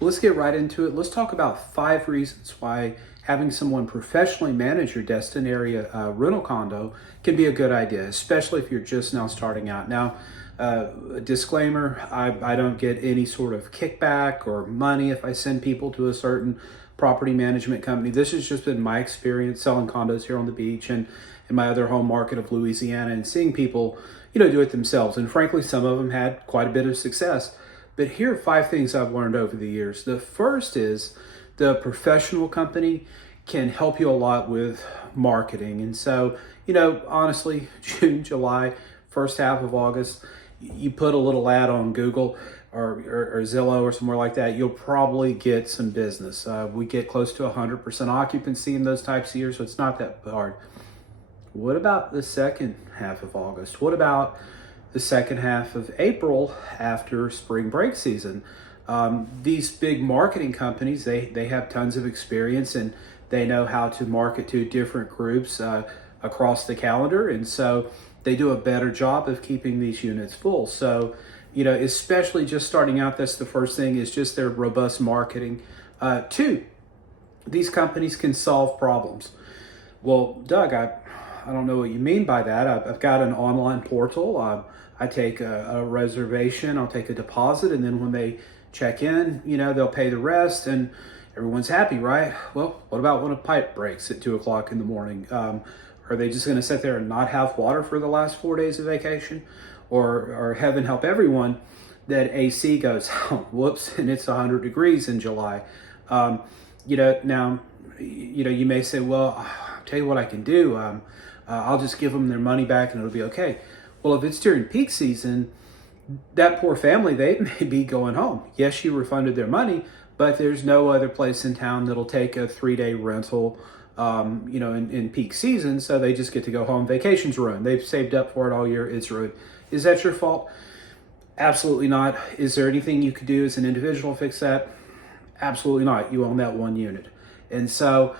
Let's get right into it. Let's talk about 5 reasons why having someone professionally manage your Destin area rental condo can be a good idea, especially if you're just now starting out. Now, disclaimer, I don't get any sort of kickback or money if I send people to a certain property management company. This has just been my experience selling condos here on the beach and in my other home market of Louisiana, and seeing people, do it themselves. And frankly, some of them had quite a bit of success. But here are 5 things I've learned over the years. The first is the professional company can help you a lot with marketing. And so, honestly, June, July, first half of August, you put a little ad on Google or Zillow or somewhere like that, you'll probably get some business. We get close to 100% occupancy in those types of years, so it's not that hard. What about the second half of August? What about the second half of April after spring break season? These big marketing companies, they have tons of experience and they know how to market to different groups across the calendar. And so they do a better job of keeping these units full. So, especially just starting out, that's the first thing, is just their robust marketing. Two, these companies can solve problems. Well, Doug, I don't know what you mean by that. I've got an online portal. I take a reservation, I'll take a deposit, and then when they check in, they'll pay the rest, and everyone's happy, right? Well, what about when a pipe breaks at 2 o'clock in the morning? Are they just going to sit there and not have water for the last 4 days of vacation? Or heaven help everyone, that AC goes, whoops, and it's 100 degrees in July. Now, you may say, well, I'll tell you what I can do. I'll just give them their money back and it'll be okay. Well, if it's during peak season, that poor family, they may be going home. Yes, you refunded their money, but there's no other place in town that'll take a 3-day rental, in peak season. So they just get to go home. Vacation's ruined. They've saved up for it all year. It's ruined. Is that your fault? Absolutely not. Is there anything you could do as an individual to fix that? Absolutely not. You own that one unit. And so,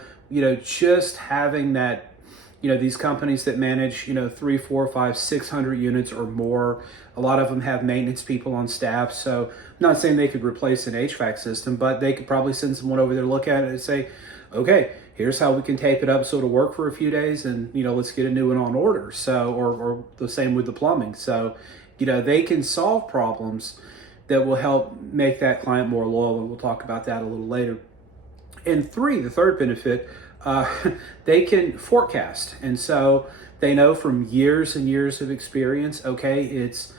just having that, these companies that manage, 3, 4, 5, 600 units or more, a lot of them have maintenance people on staff. So I'm not saying they could replace an HVAC system, but they could probably send someone over there to look at it and say, okay, here's how we can tape it up so it'll work for a few days, and, let's get a new one on order. So, or the same with the plumbing. So, they can solve problems that will help make that client more loyal, and we'll talk about that a little later. And 3, the third benefit, they can forecast. And so they know from years and years of experience, okay, it's,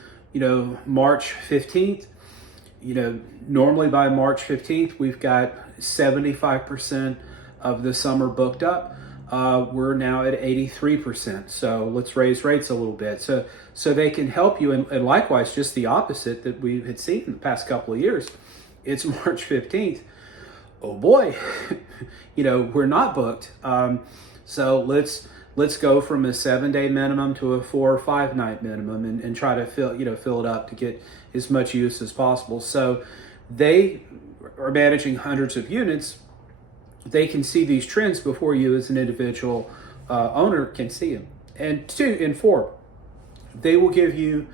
March 15th, normally by March 15th, we've got 75% of the summer booked up. We're now at 83%. So let's raise rates a little bit. So they can help you. And likewise, just the opposite that we had seen in the past couple of years. It's March 15th. Oh boy, we're not booked. So let's go from a 7-day minimum to a 4 or 5 night minimum and try to fill it up to get as much use as possible. So they are managing hundreds of units. They can see these trends before you as an individual owner can see them. And 2 and 4, they will give you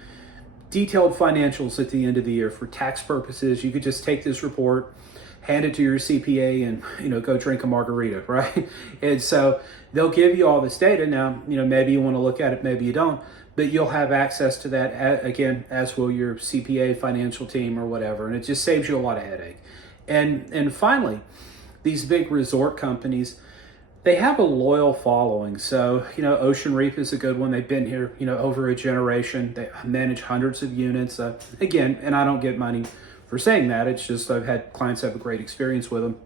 detailed financials at the end of the year for tax purposes. You could just take this report, hand it to your CPA, and go drink a margarita, right? And so they'll give you all this data. Now, maybe you want to look at it, maybe you don't, but you'll have access to that again, as will your CPA, financial team, or whatever. And it just saves you a lot of headache. And finally, these big resort companies, they have a loyal following. So, Ocean Reef is a good one. They've been here, over a generation. They manage hundreds of units. Again, and I don't get money for saying that. It's just I've had clients have a great experience with them.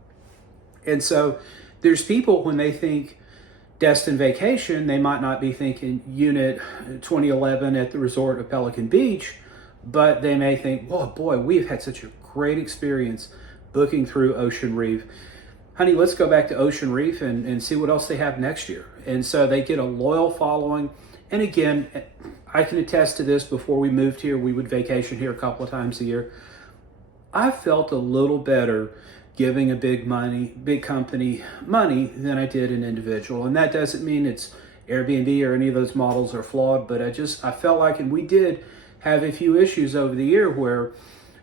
And so there's people, when they think Destin Vacation, they might not be thinking unit 2011 at the resort of Pelican Beach, but they may think, oh boy, we've had such a great experience booking through Ocean Reef. Honey, let's go back to Ocean Reef and see what else they have next year. And so they get a loyal following. And again, I can attest to this. Before we moved here, we would vacation here a couple of times a year. I felt a little better giving a big company money than I did an individual. And that doesn't mean it's Airbnb or any of those models are flawed, but I felt like, and we did have a few issues over the year where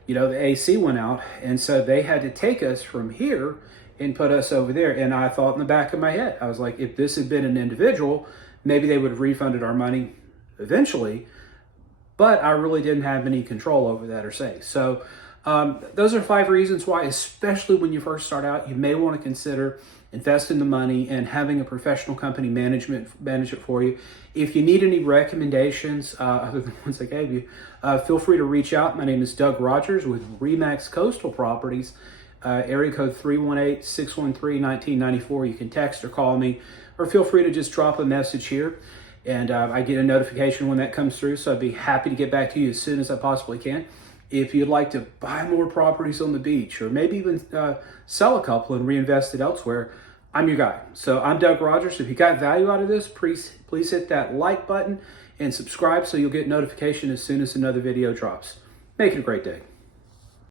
the AC went out. And so they had to take us from here and put us over there. And I thought in the back of my head, I was like, if this had been an individual, maybe they would have refunded our money eventually. But I really didn't have any control over that or say. So those are 5 reasons why, especially when you first start out, you may want to consider investing the money and having a professional company manage it for you. If you need any recommendations other than the ones I gave you, feel free to reach out. My name is Doug Rogers with Remax Coastal Properties, area code 318-613-1994. You can text or call me, or feel free to just drop a message here. And I get a notification when that comes through, so I'd be happy to get back to you as soon as I possibly can. If you'd like to buy more properties on the beach, or maybe even sell a couple and reinvest it elsewhere, I'm your guy. So I'm Doug Rogers. If you got value out of this, please hit that like button and subscribe so you'll get notification as soon as another video drops. Make it a great day.